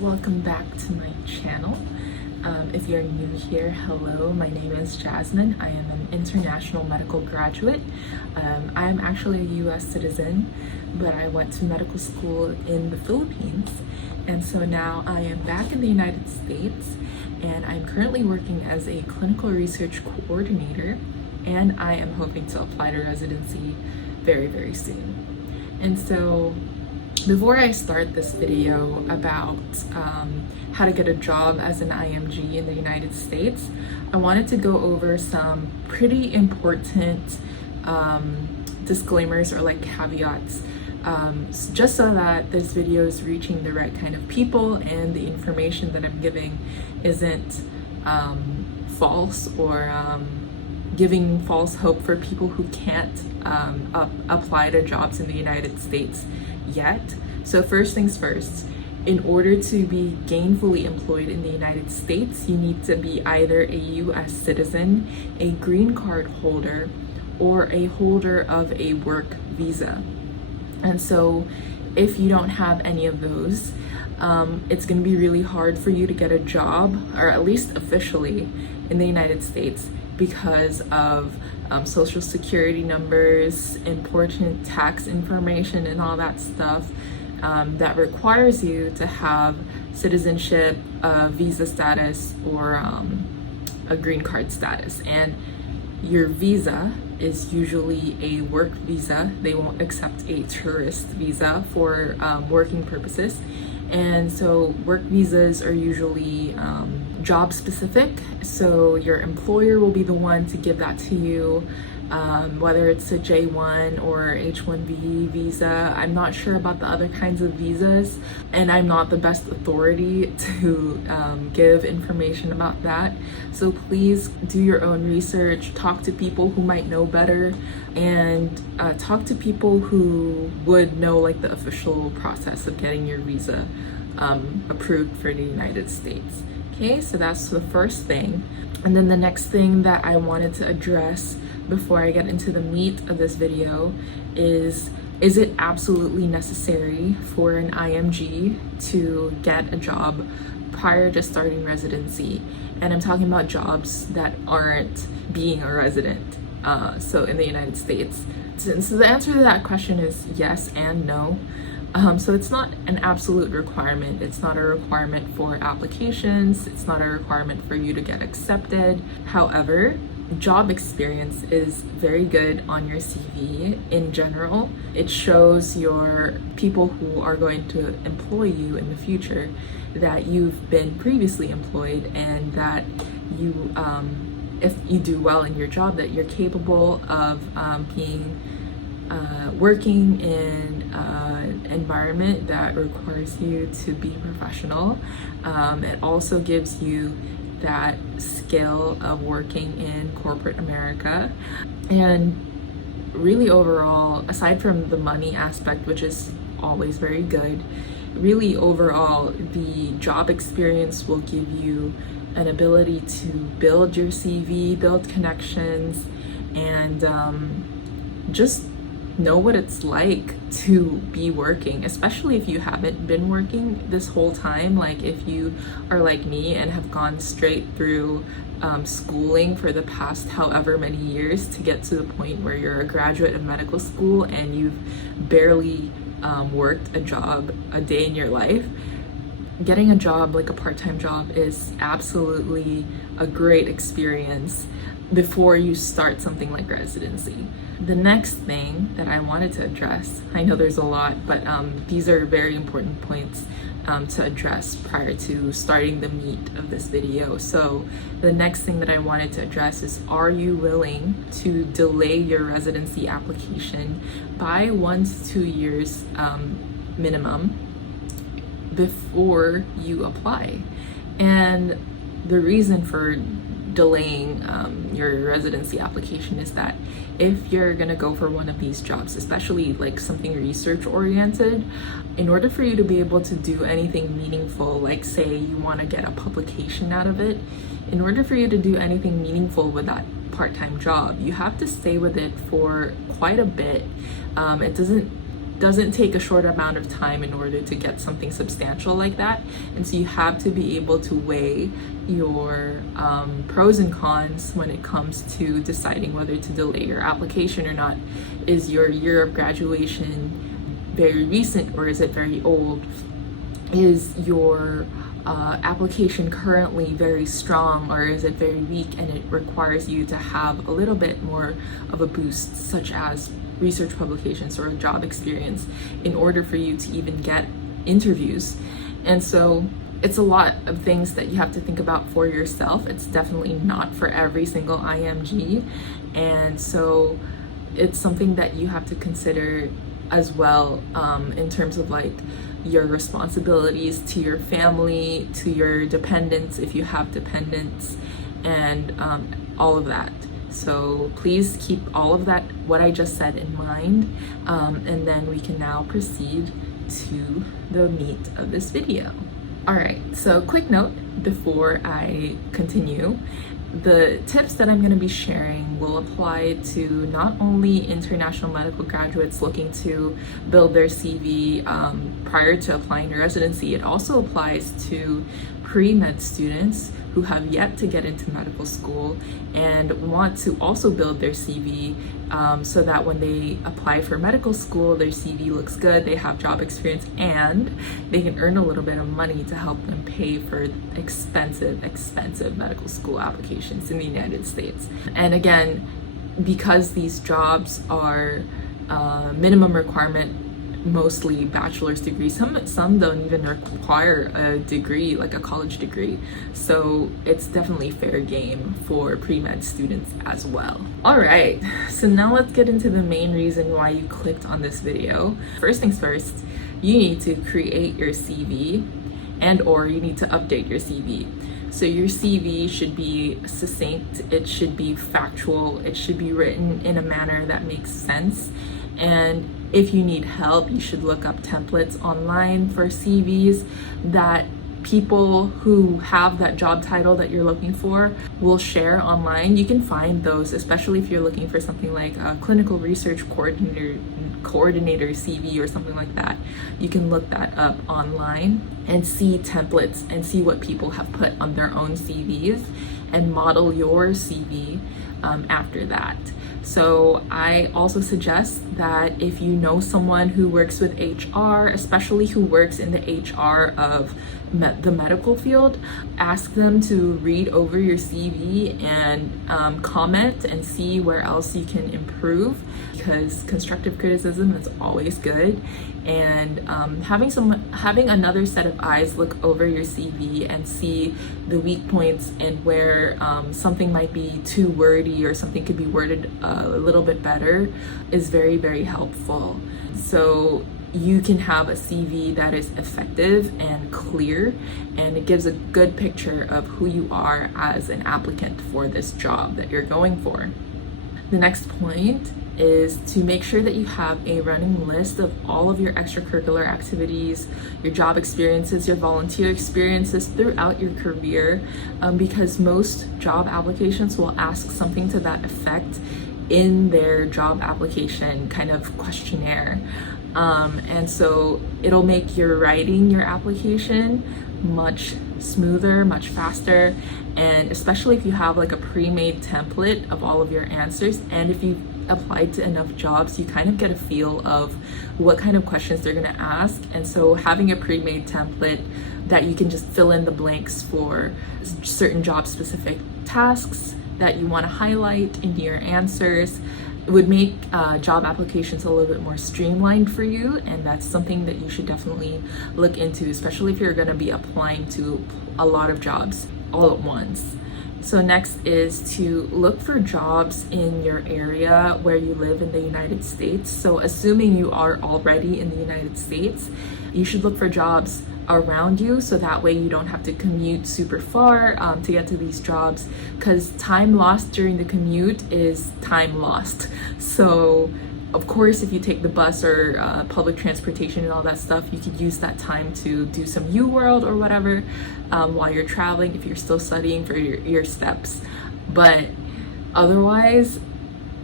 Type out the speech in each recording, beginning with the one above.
welcome back to my channel. If you're new here, hello, my name is Jasmine. I am an international medical graduate. I am actually a US citizen, but I went to medical school in the Philippines, and so now I am back in the United States, and I'm currently working as a clinical research coordinator, and I am hoping to apply to residency very soon. And so before I start this video about how to get a job as an IMG in the United States, I wanted to go over some pretty important disclaimers or like caveats, just so that this video is reaching the right kind of people and the information that I'm giving isn't false or giving false hope for people who can't apply to jobs in the United States yet. So first things first, in order to be gainfully employed in the United States, you need to be either a US citizen, a green card holder, or a holder of a work visa. And so if you don't have any of those, it's going to be really hard for you to get a job, or at least officially, in the United States because of social security numbers, important tax information, and all that stuff that requires you to have citizenship, visa status, or a green card status. And your visa is usually a work visa. They won't accept a tourist visa for working purposes. And so work visas are usually job specific, so your employer will be the one to give that to you, whether it's a J1 or H1B visa. I'm not sure about the other kinds of visas, and I'm not the best authority to give information about that. So please do your own research, talk to people who might know better, and talk to people who would know like the official process of getting your visa approved for the United States. Okay, so that's the first thing. And then the next thing that I wanted to address before I get into the meat of this video is it absolutely necessary for an IMG to get a job prior to starting residency? And I'm talking about jobs that aren't being a resident, so in the United States. So the answer to that question is yes and no. So it's not an absolute requirement. It's not a requirement for applications. It's not a requirement for you to get accepted. However, job experience is very good on your CV in general. It shows your people who are going to employ you in the future that you've been previously employed, and that you, if you do well in your job, that you're capable of working in an environment that requires you to be professional. It also gives you that skill of working in corporate America. And really overall, aside from the money aspect, which is always very good, really overall, the job experience will give you an ability to build your CV, build connections, and just know what it's like to be working, especially if you haven't been working this whole time. Like if you are like me and have gone straight through schooling for the past however many years to get to the point where you're a graduate of medical school and you've barely worked a job a day in your life. Getting a job, like a part-time job, is absolutely a great experience before you start something like residency. The next thing that I wanted to address, I know there's a lot, but these are very important points to address prior to starting the meat of this video. So the next thing that I wanted to address is, are you willing to delay your residency application by 1 to 2 years minimum before you apply? And the reason for delaying your residency application is that if you're gonna go for one of these jobs, especially like something research oriented, in order for you to be able to do anything meaningful, like say you want to get a publication out of it, in order for you to do anything meaningful with that part-time job, you have to stay with it for quite a bit. It doesn't doesn't take a short amount of time in order to get something substantial like that. And so you have to be able to weigh your pros and cons when it comes to deciding whether to delay your application or not. Is your year of graduation very recent or is it very old? Is your application currently very strong or is it very weak and it requires you to have a little bit more of a boost, such as research publications or job experience, in order for you to even get interviews? And so it's a lot of things that you have to think about for yourself. It's definitely not for every single IMG, and so it's something that you have to consider as well, in terms of like your responsibilities to your family, to your dependents if you have dependents, and all of that. So please keep all of that, what I just said, in mind, and then we can now proceed to the meat of this video. All right, so quick note before I continue. The tips that I'm going to be sharing will apply to not only international medical graduates looking to build their CV prior to applying to residency. It also applies to pre-med students who have yet to get into medical school and want to also build their CV, so that when they apply for medical school, their CV looks good, they have job experience, and they can earn a little bit of money to help them pay for expensive medical school applications in the United States. And again, because these jobs are minimum requirement, mostly bachelor's degrees. Some don't even require a degree, like a college degree. So it's definitely fair game for pre-med students as well. All right, so now let's get into the main reason why you clicked on this video. First things first, you need to create your CV or you need to update your CV. So your CV should be succinct, it should be factual, it should be written in a manner that makes sense. And if you need help, you should look up templates online for CVs that people who have that job title that you're looking for will share online. You can find those, especially if you're looking for something like a clinical research coordinator CV or something like that. You can look that up online and see templates and see what people have put on their own CVs and model your CV after that. So I also suggest that if you know someone who works with HR, especially who works in the HR of the medical field, ask them to read over your CV and comment and see where else you can improve, because constructive criticism is always good. And having another set of eyes look over your CV and see the weak points and where something might be too wordy or something could be worded a little bit better is very, very helpful. So you can have a CV that is effective and clear, and it gives a good picture of who you are as an applicant for this job that you're going for. The next point is to make sure that you have a running list of all of your extracurricular activities, your job experiences, your volunteer experiences throughout your career, because most job applications will ask something to that effect in their job application kind of questionnaire. And so it'll make your writing your application much smoother, much faster, and especially if you have like a pre-made template of all of your answers, and if you applied to enough jobs, you kind of get a feel of what kind of questions they're going to ask. And so having a pre-made template that you can just fill in the blanks for certain job specific tasks that you want to highlight in your answers would make job applications a little bit more streamlined for you, and that's something that you should definitely look into, especially if you're going to be applying to a lot of jobs all at once. So next is to look for jobs in your area where you live in the United States. So assuming you are already in the United States, you should look for jobs around you, so that way you don't have to commute super far to get to these jobs, because time lost during the commute is time lost. So of course, if you take the bus or public transportation and all that stuff, you could use that time to do some UWorld or whatever while you're traveling, if you're still studying for your steps. But otherwise,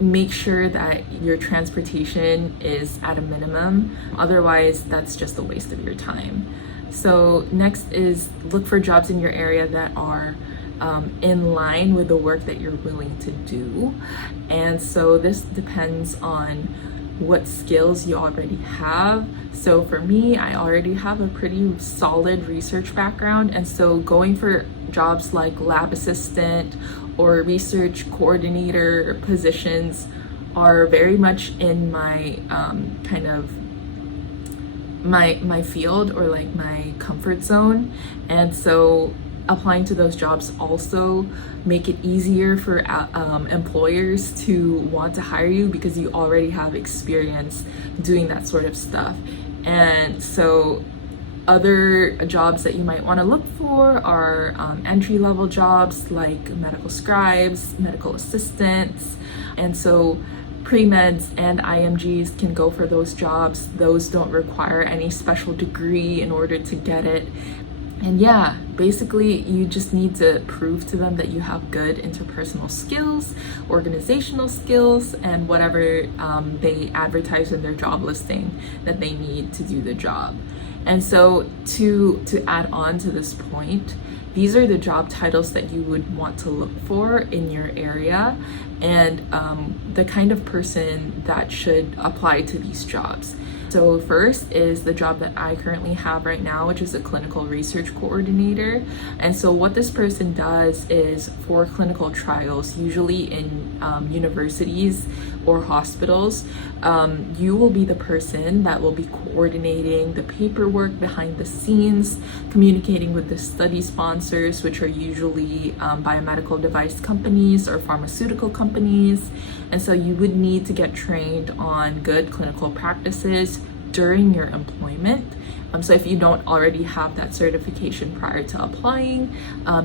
make sure that your transportation is at a minimum. Otherwise, that's just a waste of your time. So next is look for jobs in your area that are in line with the work that you're willing to do. And so this depends on what skills you already have. So for me, I already have a pretty solid research background, and so going for jobs like lab assistant or research coordinator positions are very much in my kind of my field, or like my comfort zone. And so applying to those jobs also make it easier for employers to want to hire you, because you already have experience doing that sort of stuff. And so other jobs that you might want to look for are entry-level jobs like medical scribes, medical assistants. And so pre-meds and IMGs can go for those jobs. Those don't require any special degree in order to get it. And yeah, basically you just need to prove to them that you have good interpersonal skills, organizational skills, and whatever they advertise in their job listing that they need to do the job. And so to add on to this point, these are the job titles that you would want to look for in your area, and the kind of person that should apply to these jobs. So first is the job that I currently have right now, which is a clinical research coordinator. And so what this person does is, for clinical trials, usually in universities or hospitals, you will be the person that will be coordinating the paperwork behind the scenes, communicating with the study sponsors, which are usually biomedical device companies or pharmaceutical companies. And so you would need to get trained on good clinical practices during your employment. So if you don't already have that certification prior to applying,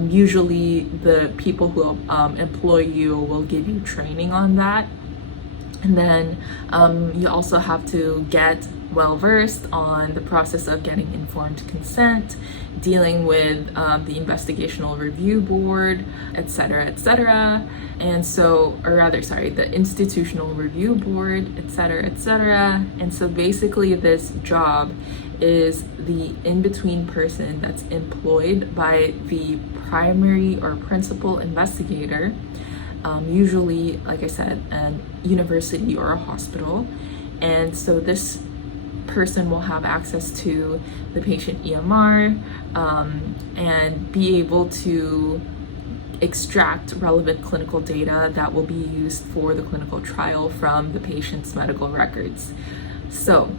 usually the people who employ you will give you training on that. And then you also have to get well versed on the process of getting informed consent, dealing with the investigational review board, etc., etc. And so, or rather, sorry, the institutional review board, etc., etc. And so basically this job is the in-between person that's employed by the primary or principal investigator, usually, like I said, an university or a hospital. And so this person will have access to the patient EMR and be able to extract relevant clinical data that will be used for the clinical trial from the patient's medical records. So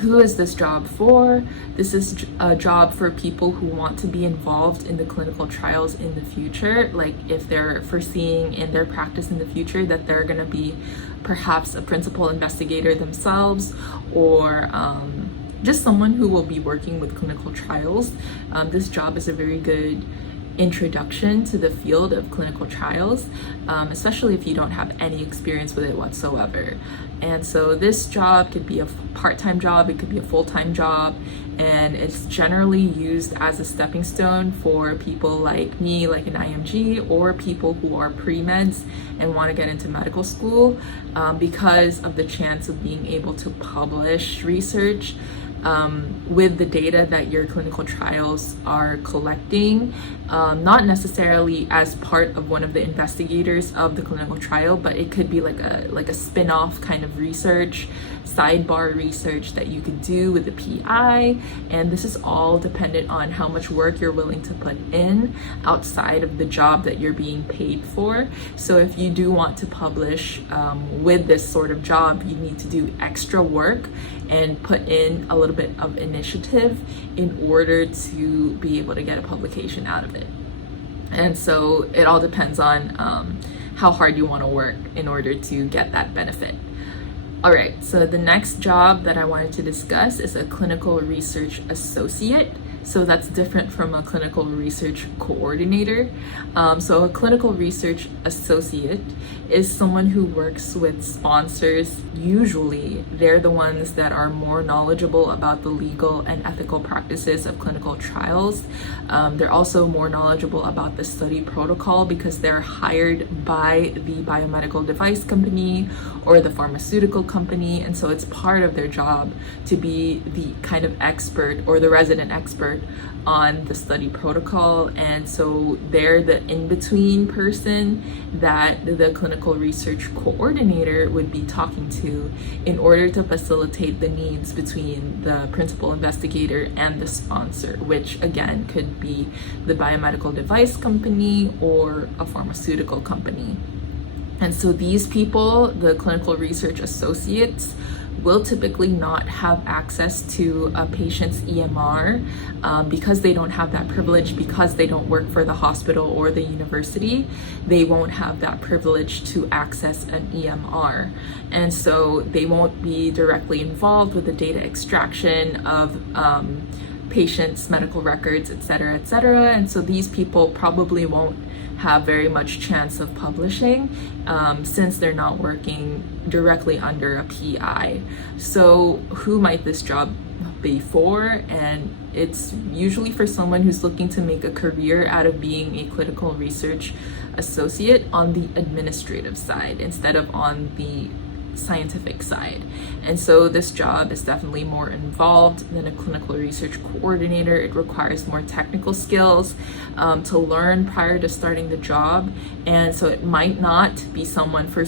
who is this job for? This is a job for people who want to be involved in the clinical trials in the future. Like if they're foreseeing in their practice in the future that they're going to be perhaps a principal investigator themselves, or just someone who will be working with clinical trials. This job is a very good introduction to the field of clinical trials, especially if you don't have any experience with it whatsoever. And so this job could be a part-time job, it could be a full-time job, and it's generally used as a stepping stone for people like me, like an IMG, or people who are pre-meds and want to get into medical school, because of the chance of being able to publish research with the data that your clinical trials are collecting, not necessarily as part of one of the investigators of the clinical trial, but it could be like a spin-off kind of research, sidebar research that you could do with the PI. And this is all dependent on how much work you're willing to put in outside of the job that you're being paid for. So if you do want to publish with this sort of job, you need to do extra work and put in a little bit of initiative in order to be able to get a publication out of it. And so it all depends on how hard you want to work in order to get that benefit. All right, so the next job that I wanted to discuss is a clinical research associate. So that's different from a clinical research coordinator. So a clinical research associate is someone who works with sponsors. Usually, they're the ones that are more knowledgeable about the legal and ethical practices of clinical trials. They're also more knowledgeable about the study protocol because they're hired by the biomedical device company or the pharmaceutical company. And so it's part of their job to be the kind of expert or the resident expert on the study protocol. And so they're the in-between person that the clinical research coordinator would be talking to in order to facilitate the needs between the principal investigator and the sponsor, which again could be the biomedical device company or a pharmaceutical company. And so these people, the clinical research associates, will typically not have access to a patient's EMR because they don't have that privilege, because they don't work for the hospital or the university. They won't have that privilege to access an EMR. And so they won't be directly involved with the data extraction of patients' medical records, etc., etc. And so these people probably won't have very much chance of publishing since they're not working directly under a PI. So who might this job be for? And it's usually for someone who's looking to make a career out of being a clinical research associate on the administrative side instead of on the scientific side. And so this job is definitely more involved than a clinical research coordinator. It requires more technical skills to learn prior to starting the job. And so it might not be someone for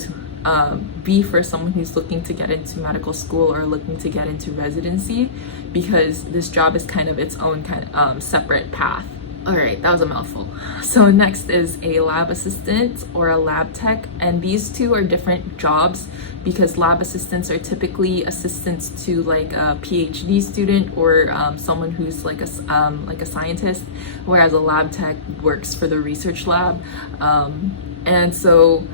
someone who's looking to get into medical school or looking to get into residency, because this job is kind of its own kind of separate path. All right, that was a mouthful. So next is a lab assistant or a lab tech, and these two are different jobs because lab assistants are typically assistants to like a PhD student or someone who's like a scientist, whereas a lab tech works for the research lab. And so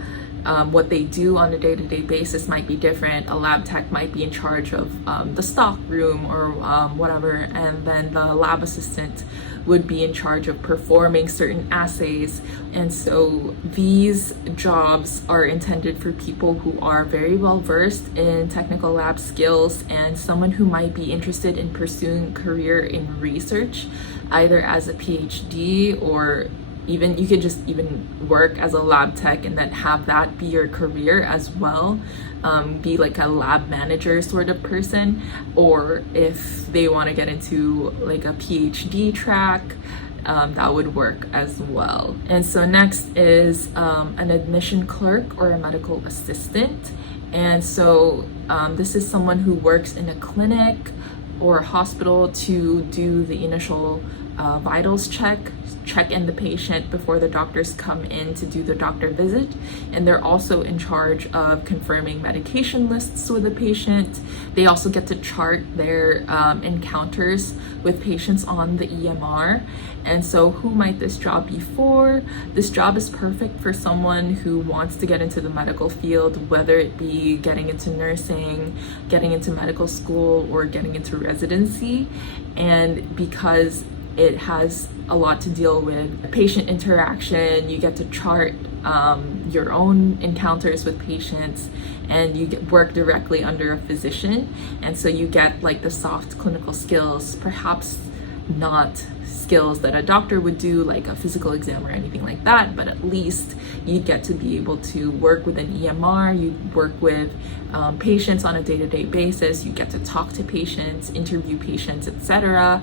what they do on a day-to-day basis might be different. A lab tech might be in charge of the stock room or whatever, and then the lab assistant would be in charge of performing certain assays. And so these jobs are intended for people who are very well versed in technical lab skills and someone who might be interested in pursuing a career in research, either as a PhD or even you could just even work as a lab tech and then have that be your career as well. Be like a lab manager sort of person, or if they want to get into like a PhD track, that would work as well. And so next is an admission clerk or a medical assistant. And so this is someone who works in a clinic or a hospital to do the initial vitals check in the patient before the doctors come in to do the doctor visit. And they're also in charge of confirming medication lists with the patient. They also get to chart their encounters with patients on the EMR. And so who might this job be for? This job is perfect for someone who wants to get into the medical field, whether it be getting into nursing, getting into medical school, or getting into residency. And because it has a lot to deal with patient interaction, you get to chart your own encounters with patients, and you work directly under a physician. And so you get like the soft clinical skills, perhaps not skills that a doctor would do, like a physical exam or anything like that, but at least you get to be able to work with an EMR, you work with patients on a day-to-day basis, you get to talk to patients, interview patients, etc.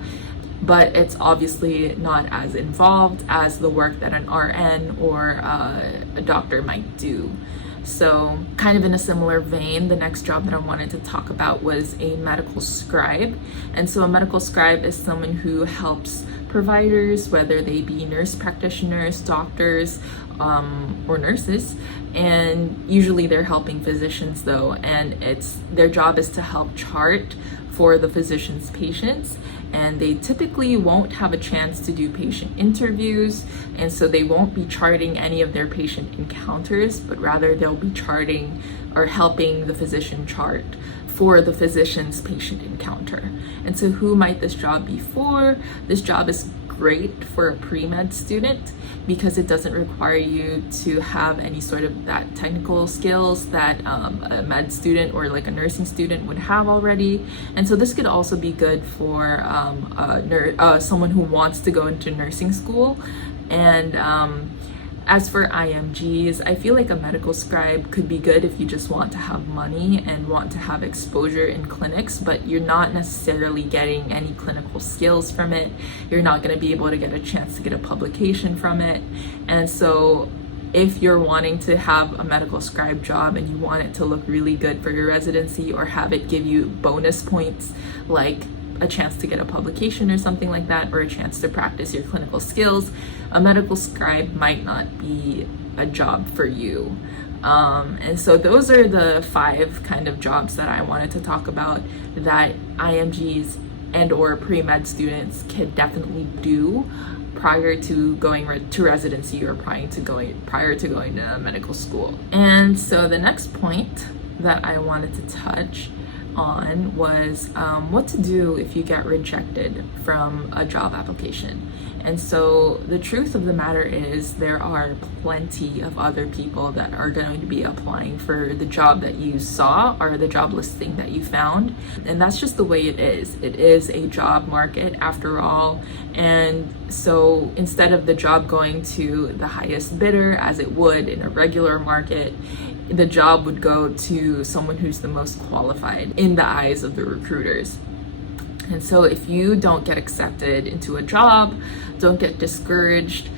But it's obviously not as involved as the work that an RN or a doctor might do. So kind of in a similar vein, the next job that I wanted to talk about was a medical scribe. And so a medical scribe is someone who helps providers, whether they be nurse practitioners, doctors, or nurses, and usually they're helping physicians though, and their job is to help chart for the physician's patients, and they typically won't have a chance to do patient interviews, and so they won't be charting any of their patient encounters, but rather they'll be charting or helping the physician chart for the physician's patient encounter. And so who might this job be for? This job is great for a pre-med student because it doesn't require you to have any sort of that technical skills that a med student or like a nursing student would have already. And so this could also be good for someone who wants to go into nursing school. And as for IMGs, I feel like a medical scribe could be good if you just want to have money and want to have exposure in clinics, but you're not necessarily getting any clinical skills from it. You're not going to be able to get a chance to get a publication from it. And so if you're wanting to have a medical scribe job and you want it to look really good for your residency or have it give you bonus points like a chance to get a publication or something like that, or a chance to practice your clinical skills, a medical scribe might not be a job for you. And so those are the 5 kind of jobs that I wanted to talk about that IMGs and or pre-med students can definitely do prior to going to residency or prior to going to medical school. And so the next point that I wanted to touch on was what to do if you get rejected from a job application. And so the truth of the matter is there are plenty of other people that are going to be applying for the job that you saw or the job listing that you found. And that's just the way it is. It is a job market after all. And so instead of the job going to the highest bidder as it would in a regular market, the job would go to someone who's the most qualified in the eyes of the recruiters. And so if you don't get accepted into a job, don't get discouraged.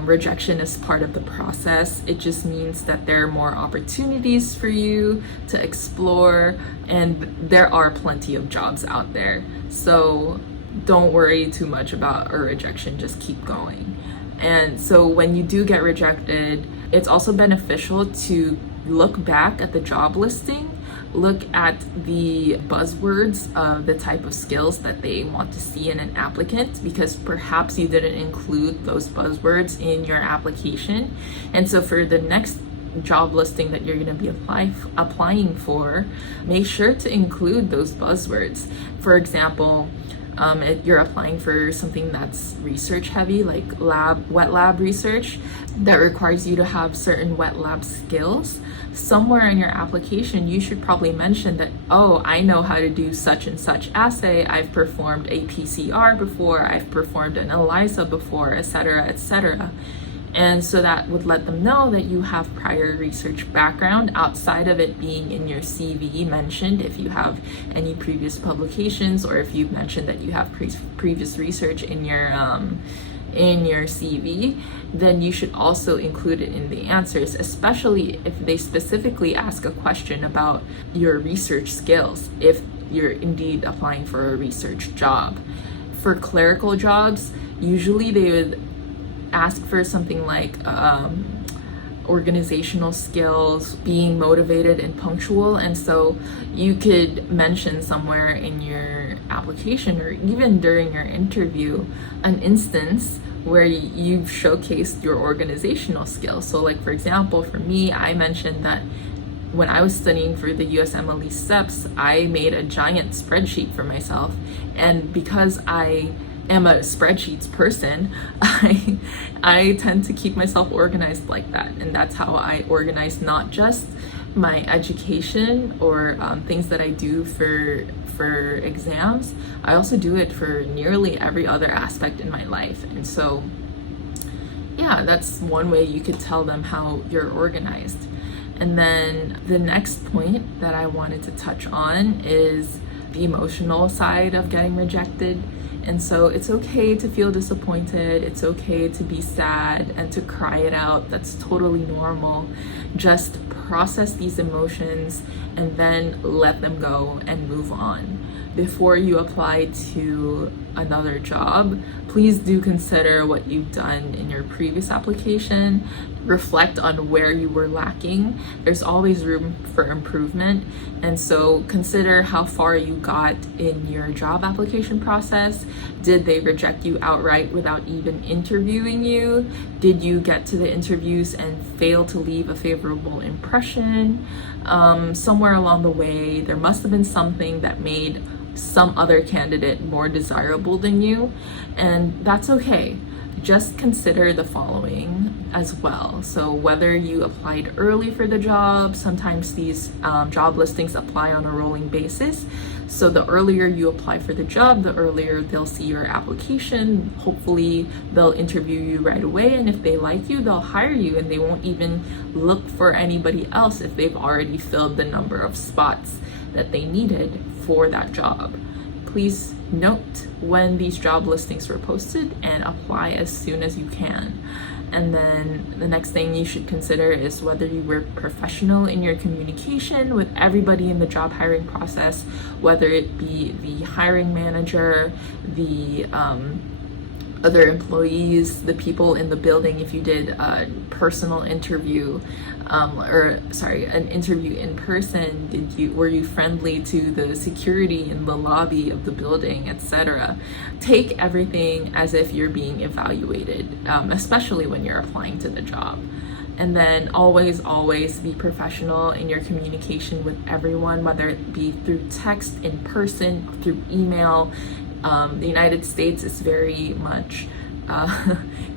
Rejection is part of the process. It just means that there are more opportunities for you to explore, and there are plenty of jobs out there. So don't worry too much about a rejection, just keep going. And so when you do get rejected, it's also beneficial to look back at the job listing, look at the buzzwords of the type of skills that they want to see in an applicant, because perhaps you didn't include those buzzwords in your application. And so for the next job listing that you're going to be applying for, make sure to include those buzzwords. For example, if you're applying for something that's research heavy, like wet lab research, that requires you to have certain wet lab skills, somewhere in your application you should probably mention that, oh, I know how to do such and such assay, I've performed a PCR before, I've performed an ELISA before, etc., etc. And so that would let them know that you have prior research background outside of it being in your CV mentioned. If you have any previous publications, or if you've mentioned that you have previous research in your CV, then you should also include it in the answers, especially if they specifically ask a question about your research skills, if you're indeed applying for a research job. For clerical jobs, usually they would ask for something like organizational skills, being motivated and punctual. And so you could mention somewhere in your application or even during your interview an instance where you've showcased your organizational skills. So like, for example, for me, I mentioned that when I was studying for the USMLE STEPS, I made a giant spreadsheet for myself. And because I am a spreadsheets person, I tend to keep myself organized like that. And that's how I organize not just my education or things that I do for exams. I also do it for nearly every other aspect in my life. And so yeah, that's one way you could tell them how you're organized. And then the next point that I wanted to touch on is the emotional side of getting rejected. And so it's okay to feel disappointed, it's okay to be sad and to cry it out. That's totally normal. Just process these emotions and then let them go and move on. Before you apply to another job, please do consider what you've done in your previous application reflect on where you were lacking. There's always room for improvement, and so consider how far you got in your job application process. Did they reject you outright without even interviewing you? Did you get to the interviews and fail to leave a favorable impression? Somewhere along the way, there must have been something that made some other candidate more desirable than you, and that's okay. Just consider the following as well. So whether you applied early for the job, sometimes these job listings apply on a rolling basis. So the earlier you apply for the job, the earlier they'll see your application. Hopefully they'll interview you right away, and if they like you, they'll hire you, and they won't even look for anybody else if they've already filled the number of spots that they needed for that job. Please note when these job listings were posted and apply as soon as you can. And then the next thing you should consider is whether you were professional in your communication with everybody in the job hiring process, whether it be the hiring manager, the other employees, the people in the building. If you did a personal interview, an interview in person, were you friendly to the security in the lobby of the building, etc. Take everything as if you're being evaluated, especially when you're applying to the job. And then always be professional in your communication with everyone, whether it be through text, in person, through email. The United States is very much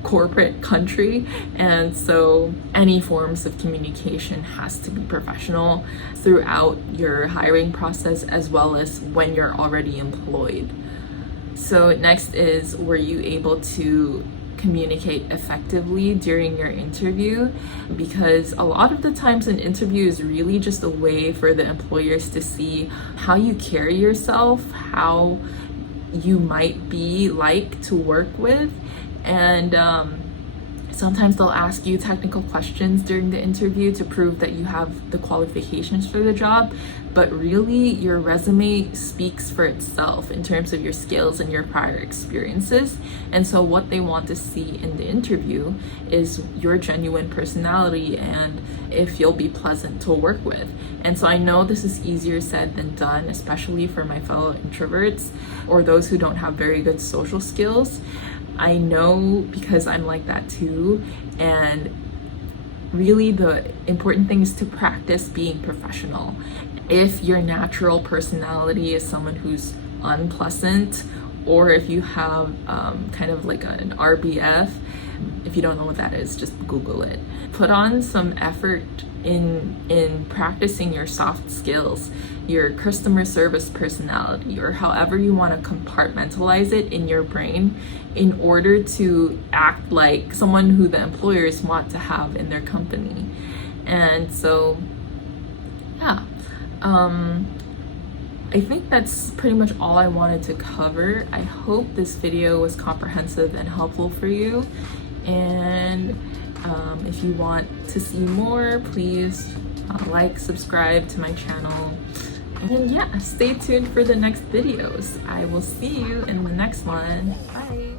corporate country, and so any forms of communication has to be professional throughout your hiring process as well as when you're already employed. So next is, were you able to communicate effectively during your interview? Because a lot of the times an interview is really just a way for the employers to see how you carry yourself, how you might be like to work with, and sometimes they'll ask you technical questions during the interview to prove that you have the qualifications for the job, but really your resume speaks for itself in terms of your skills and your prior experiences. And so what they want to see in the interview is your genuine personality and if you'll be pleasant to work with. And so I know this is easier said than done, especially for my fellow introverts or those who don't have very good social skills. I know because I'm like that too, and really the important thing is to practice being professional. If your natural personality is someone who's unpleasant, or if you have kind of like an RBF, if you don't know what that is, just Google it. Put on some effort in practicing your soft skills, your customer service personality, or however you want to compartmentalize it in your brain in order to act like someone who the employers want to have in their company. And so, yeah. I think that's pretty much all I wanted to cover. I hope this video was comprehensive and helpful for you. And if you want to see more, please like, subscribe to my channel. And yeah, stay tuned for the next videos. I will see you in the next one. Bye.